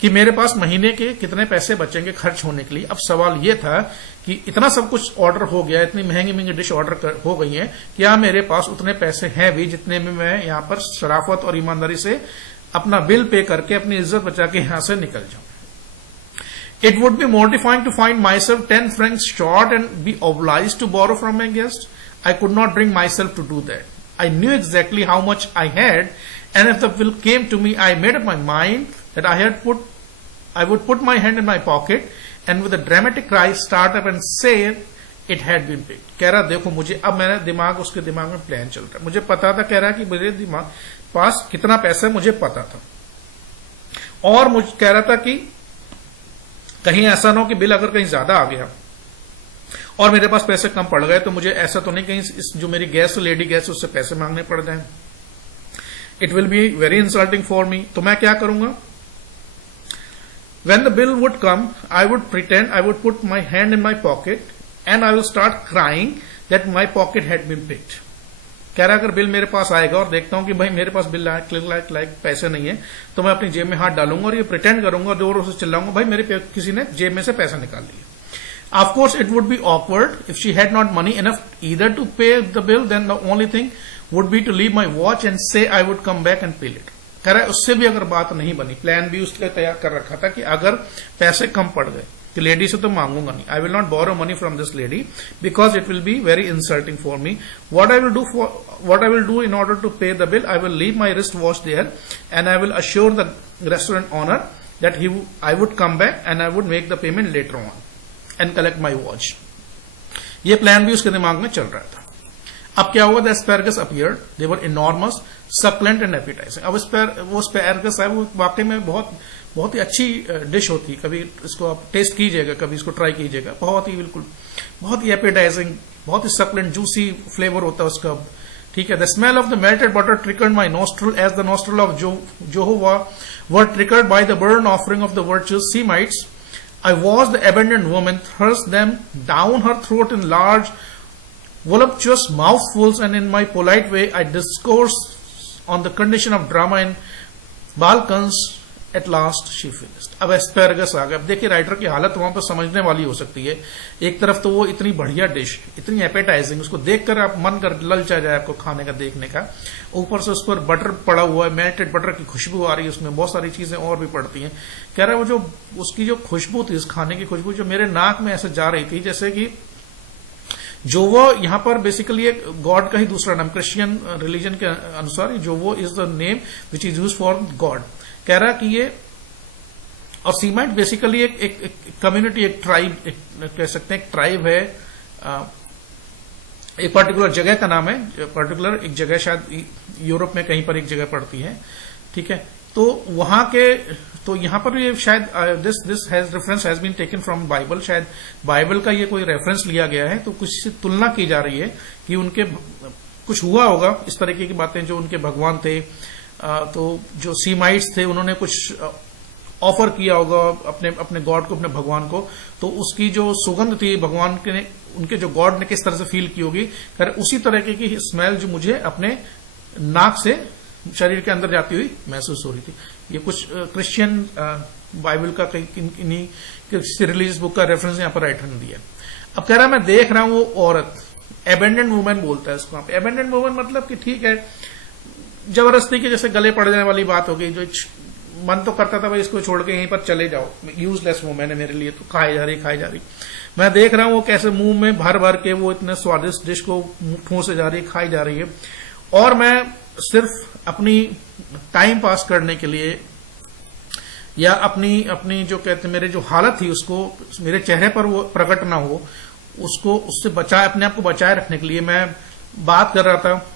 कि मेरे पास महीने के कितने पैसे बचेंगे खर्च होने के लिए। अब सवाल यह था कि इतना सब कुछ ऑर्डर हो गया, इतनी महंगी महंगी डिश ऑर्डर हो गई है, क्या मेरे पास उतने पैसे हैं भी जितने में मैं यहां पर शराफत और ईमानदारी से अपना बिल पे करके अपनी इज्जत बचा के यहां से निकल जाऊं। It would be mortifying to find myself 10 francs short and be obliged to borrow from my guest. I could not bring myself to do that. I knew exactly how much I had, and if the bill came to me, I made up my mind that I would put my hand in my pocket and with a dramatic cry start up and say it had been paid. कह रहा देखो मुझे, अब मेरा उसके दिमाग में plan चल रहा है, मुझे पता था, कह रहा कि मेरे दिमाग पास कितना पैसा मुझे पता था, और मुझे कह रहा था कि कहीं ऐसा ना हो कि बिल अगर कहीं ज्यादा आ गया और मेरे पास पैसे कम पड़ गए तो मुझे ऐसा तो नहीं कहीं इस जो मेरी गैस लेडी गैस उससे पैसे मांगने पड़ जाए। It will be very insulting for मी। तो मैं क्या करूंगा? When the bill would come, I would pretend I would put my hand in my pocket and I will start crying that my pocket had been picked. कह रहा अगर bill मेरे पास आएगा और देखता हूं कि भाई मेरे पास बिल लाइक पैसे नहीं है, तो मैं अपनी जेब में हाथ डालूंगा और ये प्रिटेंड करूंगा, जोर से चिल्लाऊंगा, भाई मेरे किसी ने जेब में से पैसा निकाल लिया। Of course, it would be awkward if she had not money enough either to pay the bill. Then the only thing would be to leave my watch and say I would come back and pay it. कह रहा है उससे भी अगर बात नहीं बनी, plan भी उसका तैयार कर रखा था कि अगर पैसे कम पड़ गए तो लेडी से तो मांगूंगा नहीं, I will not borrow money from this lady because it will be very insulting for me. What I will do in order to pay the bill, I will leave my wrist watch there and I will assure the restaurant owner that I would come back and I would make the payment later on and collect my watch. ये plan भी उसके दिमाग में चल रहा था। अब क्या हुआ? The asparagus appeared, they were enormous, succulent and appetising. अब वो एस्पैरगस है, वो वाकई में बहुत ही अच्छी डिश होती है। कभी इसको आप टेस्ट कीजिएगा, कभी इसको ट्राई कीजिएगा, बहुत ही एपिटाइजिंग, बहुत ही सक्लेंट जूसी फ्लेवर होता है उसका। ठीक है। The smell of the melted butter trickled my nostril as the nostril of Jehovah were trickled by the burn offering of the virtuous Semites. I was the abandoned woman, thrust them down her throat in large, voluptuous mouthfuls, and in my polite way, I discoursed on the condition of drama in Balkans. At last, she finished. अब asparagus आ गया। अब देखिए writer की हालत वहां पर समझने वाली हो सकती है। एक तरफ तो वो इतनी बढ़िया डिश, इतनी एपेटाइजिंग, उसको देखकर आप मन कर ललचा जाए आपको खाने का, देखने का। ऊपर से उस पर बटर पड़ा हुआ है, मेल्टेड बटर की खुशबू आ रही है, उसमें बहुत सारी चीजें और भी पड़ती हैं। कह रहा है वो जो उसकी जो खुशबू थी, उस खाने की खुशबू जो मेरे नाक में ऐसे जा रही थी, जैसे कि जो वो यहाँ पर बेसिकली एक गॉड का ही दूसरा नाम, क्रिश्चियन रिलीजन के अनुसार जो वो is the name which is use for God. कह रहा कि ये, और सीमाइट बेसिकली एक कम्युनिटी, एक ट्राइब, कह सकते हैं एक ट्राइब है, एक पर्टिकुलर जगह का नाम है, पर्टिकुलर एक जगह शायद यूरोप में कहीं पर एक जगह पड़ती है। ठीक है। तो वहां के, तो यहां पर ये शायद this has reference has been taken from Bible, शायद बाइबल का ये कोई रेफरेंस लिया गया है। तो कुछ से तुलना की जा रही है कि उनके कुछ हुआ होगा इस तरीके की बातें, जो उनके भगवान थे, तो जो सीमाइट्स थे उन्होंने कुछ ऑफर किया होगा अपने गॉड को, अपने भगवान को, तो उसकी जो सुगंध थी भगवान के, उनके जो गॉड ने किस तरह से फील की होगी, उसी तरह की स्मेल जो मुझे अपने नाक से शरीर के अंदर जाती हुई महसूस हो रही थी। ये कुछ क्रिश्चियन बाइबल का किसी रिलीजियस बुक का रेफरेंस यहां पर राइटर ने दिया। अब कह रहा मैं देख रहा हूं वो औरत, एबेंडेंड वुमन बोलता है उसको। एबेंडेंड वुमन मतलब कि ठीक है, जबरदस्ती के जैसे गले पड़ जाने वाली बात हो गई, जो मन तो करता था भाई इसको छोड़ के यहीं पर चले जाओ, यूजलेस वुमेन है मेरे लिए, तो खाई जा रही। मैं देख रहा हूं वो कैसे मुंह में भर भर के वो इतने स्वादिष्ट डिश को ठूंसे जा रही है, खाई जा रही है, और मैं सिर्फ अपनी टाइम पास करने के लिए या अपनी जो कहते मेरे जो हालत थी उसको मेरे चेहरे पर वो प्रकट ना हो, उसको उससे अपने आप को बचाए रखने के लिए मैं बात कर रहा था।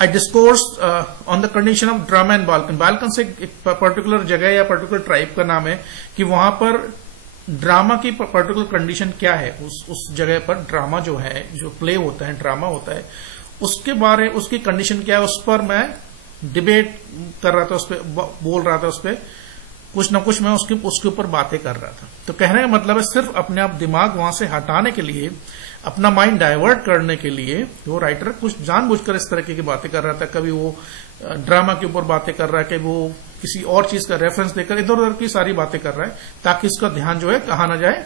I discoursed on the condition of drama in Balkan. Balkan से एक पर्टिकुलर जगह या पर्टिकुलर ट्राइब का नाम है कि वहां पर ड्रामा की पर्टिकुलर कंडीशन क्या है, उस जगह पर ड्रामा जो है, जो प्ले होता है, ड्रामा होता है, उसके बारे, उसकी कंडीशन क्या है, उस पर मैं डिबेट कर रहा था, उस पर बोल रहा था, उस पर कुछ ना कुछ मैं उसके ऊपर बातें कर रहा था। तो कहने का मतलब है सिर्फ अपने आप दिमाग वहां से हटाने के लिए, अपना माइंड डाइवर्ट करने के लिए वो राइटर कुछ जानबूझकर इस तरह की बातें कर रहा था। कभी वो ड्रामा के ऊपर बातें कर रहा है, कभी वो किसी और चीज का रेफरेंस देकर इधर उधर की सारी बातें कर रहा है, ताकि उसका ध्यान जो है कहा ना जाए,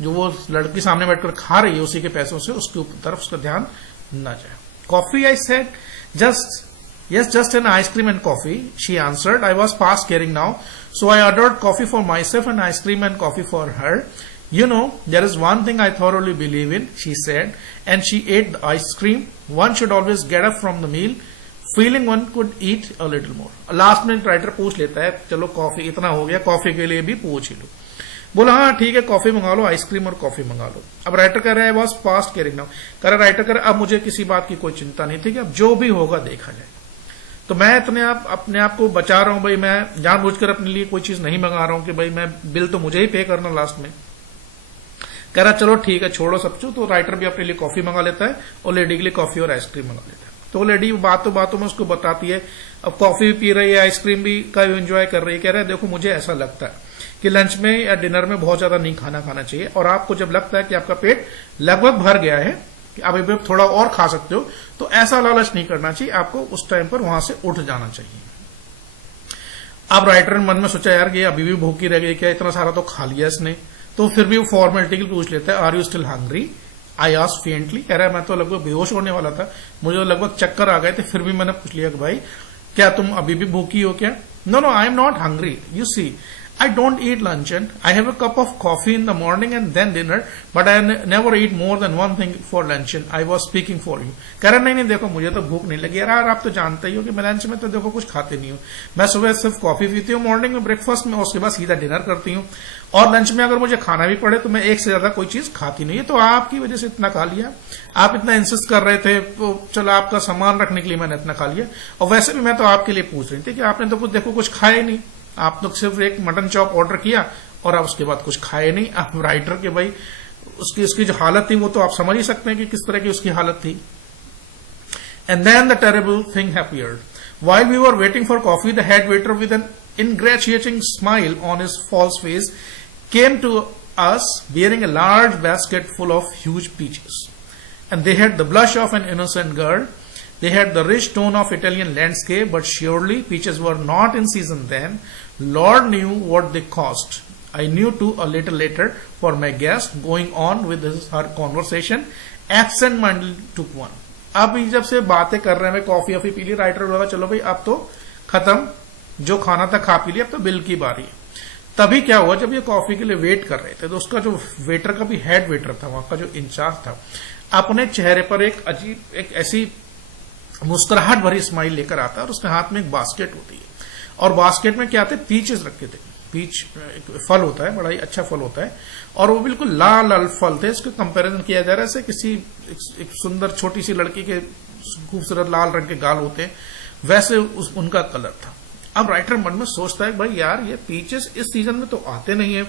जो वो लड़की सामने बैठकर खा रही है उसी के पैसों से, उसके तरफ उसका ध्यान न जाए। Coffee, I said, just an ice cream and coffee, she answered. I was past caring now, so I ordered coffee for myself and ice cream and coffee for her. You know, there is one thing I thoroughly believe in, she said, and she ate the ice cream. One should always get up from the meal feeling one could eat a little more. Last में writer पूछ लेता है, चलो coffee इतना हो गया, coffee के लिए भी पूछ ही लो। बोला हाँ ठीक है, कॉफी मंगा लो, आइसक्रीम और कॉफी मंगा लो। अब राइटर कह रहा है वॉज पास्ट केयरिंग नाउ, कह रहा राइटर कह रहा अब मुझे किसी बात की कोई चिंता नहीं थी कि अब जो भी होगा देखा जाए। तो मैं अपने आप को बचा रहा हूं भाई, मैं जानबूझकर अपने लिए कोई चीज नहीं मंगा रहा हूं कि भाई मैं बिल तो मुझे ही पे करना लास्ट में। कह रहा चलो ठीक है, छोड़ो सब कुछ। तो राइटर भी अपने लिए कॉफी मंगा लेता है और लेडी के लिए कॉफी और आइसक्रीम मंगा लेता है। तो लेडी बातों में उसको बताती है, अब कॉफी भी पी रही है, आइसक्रीम भी का एंजॉय कर रही है। कह रहा है देखो मुझे ऐसा लगता है कि लंच में या डिनर में बहुत ज्यादा नहीं खाना चाहिए, और आपको जब लगता है कि आपका पेट लगभग भर गया है कि आप अभी थोड़ा और खा सकते हो, तो ऐसा लालच नहीं करना चाहिए, आपको उस टाइम पर वहां से उठ जाना चाहिए। अब राइटर ने मन में सोचा यार ये अभी भी भूखी रह गई क्या, इतना सारा तो खा लिया इसने। तो फिर भी वो फॉर्मेलिटी के लिए पूछ लेता है, are you still hungry, I asked faintly. कह रहा है मैं तो लगभग बेहोश होने वाला था, मुझे लगभग चक्कर आ गए थे, फिर भी मैंने पूछ लिया कि भाई क्या तुम अभी भी भूखी हो क्या। No I am not hungry, you see I don't eat luncheon. I have a cup of coffee in the morning and then dinner, but I never eat more than one thing for luncheon. I was speaking for you. कह रहा नहीं देखो मुझे तो भूख नहीं लगी यार, आप तो जानते ही हो कि मैं लंच में तो देखो कुछ खाते नहीं हूँ। मैं सुबह सिर्फ कॉफी पीती हूँ मॉर्निंग में ब्रेकफास्ट में, उसके बाद सीधा डिनर करती हूँ, और लंच में अगर मुझे खाना भी पड़े तो मैं एक से ज्यादा कोई चीज खाती नहीं है। तो आपकी वजह से इतना खा लिया, आप इतना इंसिस्ट कर रहे थे तो चलो आपका सामान रखने के लिए मैंने इतना खा लिया। और वैसे भी मैं तो आपके लिए पूछ रही थी कि आपने तो कुछ देखो कुछ खाया ही नहीं, आप तो सिर्फ एक मटन चॉप ऑर्डर किया और आप उसके बाद कुछ खाए नहीं। आप राइटर के भाई उसकी जो हालत थी वो तो आप समझ ही सकते हैं कि किस तरह की उसकी हालत थी। And then the terrible thing happened while we were waiting for coffee, the head waiter with an ingratiating smile on his false face came to us bearing a large basket full of huge peaches, and they had the blush of an innocent girl. They had the rich tone of Italian landscape, but surely peaches were not in season then. Lord knew what they cost. I knew too a little later, for my guest, going on with her conversation, absent-mindedly took one. अब जब से बातें कर रहे हैं, coffee वॉफी P ली, writer बोला चलो भाई अब तो खत्म, जो खाना था खा पी लिया, अब तो बिल की बारी है। तभी क्या हुआ, जब ये कॉफी के लिए वेट कर रहे थे तो उसका जो वेटर का भी हेड वेटर था, वहां का जो इंचार्ज था, अपने चेहरे पर एक अजीब एक ऐसी मुस्कुराहट भरी स्माइल लेकर आता है, और उसके हाथ में एक बास्केट होती है, और बास्केट में क्या थे, पीचेस रखे थे। पीच एक फल होता है, बड़ा ही अच्छा फल होता है, और वो बिल्कुल लाल लाल फल थे। इसका कंपैरिजन किया जा रहा है किसी एक सुंदर छोटी सी लड़की के खूबसूरत लाल रंग के गाल होते हैं, वैसे उनका कलर था। अब राइटर मन में सोचता है भाई यार ये पीचेस इस सीजन में तो आते नहीं है,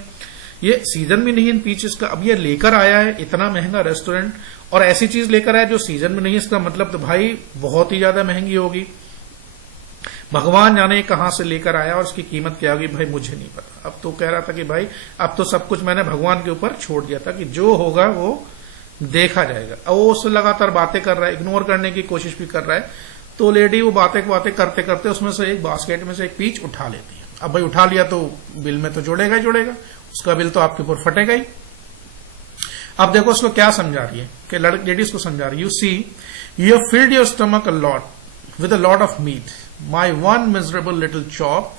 ये सीजन भी नहीं है इन पीचेस का, अब ये लेकर आया है इतना महंगा रेस्टोरेंट, और ऐसी चीज लेकर आया जो सीजन में नहीं है, इसका मतलब तो भाई बहुत ही ज्यादा महंगी होगी। भगवान जाने कहां से लेकर आया और उसकी कीमत क्या होगी भाई मुझे नहीं पता। अब तो कह रहा था कि भाई अब तो सब कुछ मैंने भगवान के ऊपर छोड़ दिया था कि जो होगा वो देखा जाएगा। अब वो उससे लगातार बातें कर रहा है, इग्नोर करने की कोशिश भी कर रहा है। तो लेडी वो बातें करते करते उसमें से एक बास्केट में से एक पीच उठा लेती है। अब भाई उठा लिया तो बिल में तो जोड़ेगा ही जोड़ेगा, उसका बिल तो आपके ऊपर फटेगा ही। अब देखो उसको क्या समझा रही है कि लेडीज को समझा रही है, you see you have filled your stomach a lot with a lot of meat, my one miserable little chop,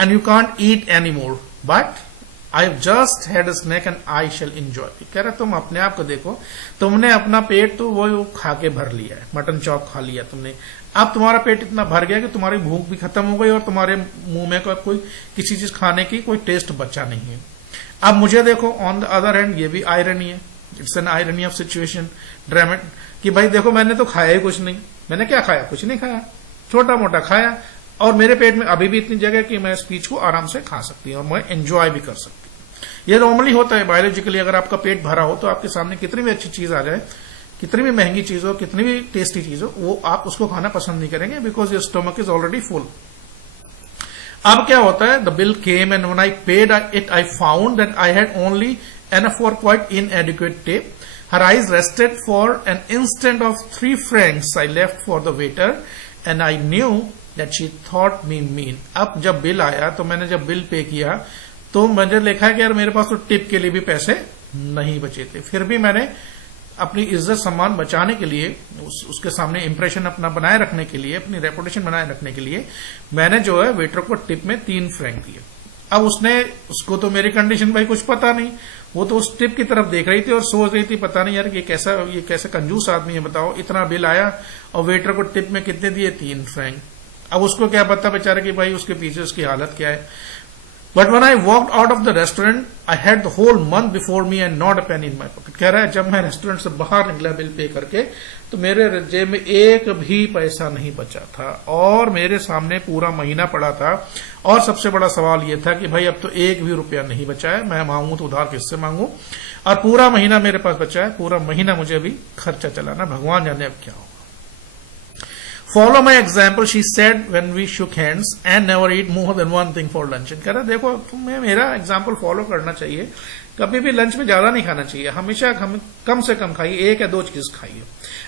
and you can't eat any more, but I have just had a snack and I shall enjoy. कह रहा तुम अपने आप को देखो, तुमने अपना पेट तो वो खा के भर लिया है, मटन चॉप खा लिया तुमने, अब तुम्हारा पेट इतना भर गया कि तुम्हारी भूख भी खत्म हो गई और तुम्हारे मुंह में कोई किसी चीज खाने की कोई टेस्ट बचा नहीं है। अब मुझे देखो ऑन द अदर हैंड, ये भी आयरनी है, it's an irony of situation dramatic, कि भाई देखो मैंने तो खाया ही कुछ नहीं, मैंने क्या खाया, कुछ नहीं खाया, छोटा मोटा खाया, और मेरे पेट में अभी भी इतनी जगह कि मैं स्पीच को आराम से खा सकती हूँ और मैं एंजॉय भी कर सकती हूँ। ये नॉर्मली होता है बायोलॉजिकली, अगर आपका पेट भरा हो तो आपके सामने कितनी भी अच्छी चीज आ जाए, कितनी भी महंगी चीज हो, कितनी भी टेस्टी चीज हो, वो आप उसको खाना पसंद नहीं करेंगे, because your stomach is already full. अब क्या होता है, the bill came and when I paid it I found that I had only enough for quite इनएडिक्वेट tip. Her eyes rested for an instant of 3 francs I left for the waiter and I knew that she thought me mean. अब जब bill आया तो मैंने जब bill pay किया तो मुझे लिखा कि यार मेरे पास तो टिप के लिए भी पैसे नहीं बचे थे. फिर भी मैंने अपनी इज्जत सम्मान बचाने के लिए, उसके सामने इंप्रेशन अपना बनाए रखने के लिए, अपनी रेपुटेशन बनाए रखने के लिए मैंने जो है वेटर को टिप में 3 franc दिए. अब उसको तो मेरी कंडीशन भाई कुछ पता नहीं, वो तो उस टिप की तरफ देख रही थी और सोच रही थी पता नहीं यार ये कैसा कंजूस आदमी है, बताओ इतना बिल आया और वेटर को टिप में कितने दिए, 3 franc. अब उसको क्या पता बेचारे कि भाई उसके पीछे उसकी हालत क्या है. But when I walked out of the restaurant, I had the whole month before me and not a penny in my pocket. कह रहा है जब मैं रेस्टोरेंट से बाहर निकला बिल पे करके तो मेरे जेब में एक भी पैसा नहीं बचा था और मेरे सामने पूरा महीना पड़ा था. और सबसे बड़ा सवाल यह था कि भाई अब तो एक भी रुपया नहीं बचा है, मैं मांगू तो उधार किससे मांगू, और पूरा महीना मेरे पास बचा है, पूरा महीना मुझे अभी खर्चा चलाना, भगवान जाने अब क्या होगा. Follow my example, she said when we shook hands, and never eat more than one thing for lunch. कह रहा देखो तुम्हें मेरा एग्जाम्पल फॉलो करना चाहिए, कभी भी लंच में ज्यादा नहीं खाना चाहिए, हमेशा कम से कम खाइए, 1 या 2 चीज खाइए.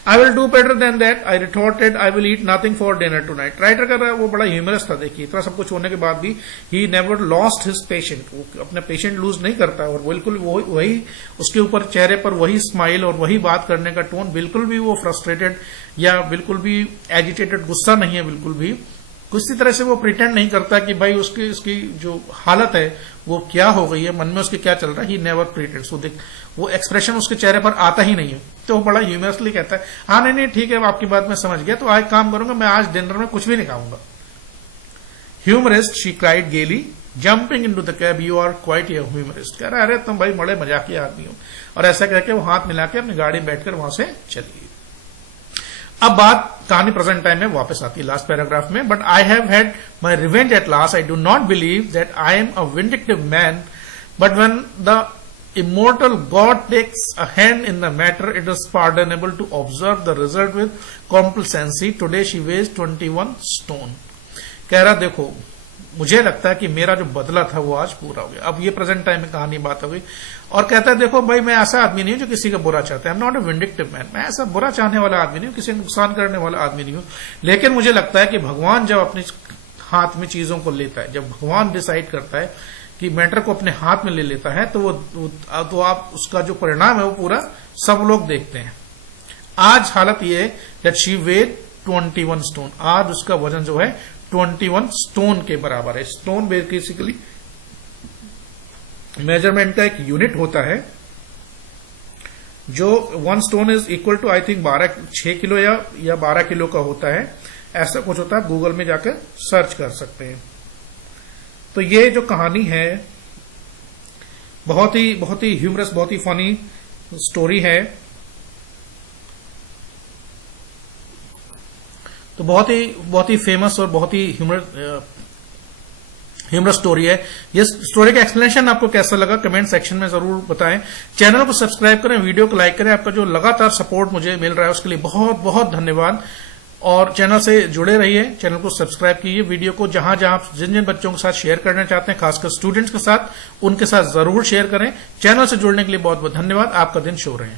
I will do better than that, I retorted, I will eat nothing for dinner tonight. Writer कर रहा है वो बड़ा ह्यूमरस था. देखिए इतना सब कुछ होने के बाद भी he never lost his patient. वो अपना पेशेंट लूज नहीं करता और बिल्कुल वही उसके ऊपर चेहरे पर वही स्माइल और वही बात करने का टोन, बिल्कुल भी वो फ्रस्ट्रेटेड या बिल्कुल भी एजिटेटेड, गुस्सा नहीं है बिल्कुल भी. किसी तरह से वो प्रिटेंड नहीं करता कि भाई उसकी जो हालत है वो क्या हो गई है, मन में उसके क्या चल रहा है. He never pretend. सो वो एक्सप्रेशन उसके चेहरे पर आता ही नहीं है. तो वो बड़ा ह्यूमरसली कहता है हाँ नहीं ठीक है आपकी बात मैं समझ गया, तो आज काम करूंगा, मैं आज डिनर में कुछ भी नहीं खाऊंगा. Humorist, she cried gaily, jumping into the cab, you are quite a humorist. कह रहा है अरे तुम भाई बड़े मजाकिया आदमी हो. और ऐसा कहकर वो हाथ मिला के अपनी गाड़ी में बैठकर वहां से चली गई. अब बात कहानी प्रेजेंट टाइम में वापस आती है लास्ट पैराग्राफ में. But I have had my revenge at last. I do not believe that I am a vindictive man, but when the immortal God takes a hand in the matter, it is pardonable to observe the result with complacency. Today she weighs 21 stone. कह रहा देखो मुझे लगता है कि मेरा जो बदला था वो आज पूरा हो गया. अब ये प्रेजेंट टाइम में कहानी बात हो गई. और कहता है देखो भाई मैं ऐसा आदमी नहीं हूं जो किसी का बुरा चाहता है. आई am not a vindictive man. मैं ऐसा बुरा चाहने वाला आदमी नहीं हूं, किसी को नुकसान करने वाला आदमी नहीं हूं. लेकिन मुझे लगता है कि भगवान जब अपने हाथ में चीजों को लेता है, जब भगवान डिसाइड करता है कि मैटर को अपने हाथ में ले लेता है, तो आप उसका जो परिणाम है वो पूरा सब लोग देखते हैं. आज हालत ये है दैट शी वेड 21 स्टोन. आज उसका वजन जो है 21 स्टोन के बराबर है. स्टोन बेसिकली मेजरमेंट का एक यूनिट होता है, जो 1 stone is equal to I think 6 kilo या 12 किलो का होता है. ऐसा कुछ होता है, गूगल में जाकर सर्च कर सकते हैं. तो ये जो कहानी है बहुत ही ह्यूमरस, बहुत ही फनी स्टोरी है. तो बहुत ही फेमस और बहुत ही ह्यूमरस स्टोरी है. ये स्टोरी का एक्सप्लेनेशन आपको कैसा लगा कमेंट सेक्शन में जरूर बताएं. चैनल को सब्सक्राइब करें, वीडियो को लाइक करें. आपका जो लगातार सपोर्ट मुझे मिल रहा है उसके लिए बहुत बहुत धन्यवाद. और चैनल से जुड़े रहिए, चैनल को सब्सक्राइब कीजिए. वीडियो को जहां जहां जिन बच्चों के साथ शेयर करना चाहते हैं, खासकर स्टूडेंट्स के साथ, उनके साथ जरूर शेयर करें. चैनल से जुड़ने के लिए बहुत बहुत धन्यवाद. आपका दिन शुभ रहे.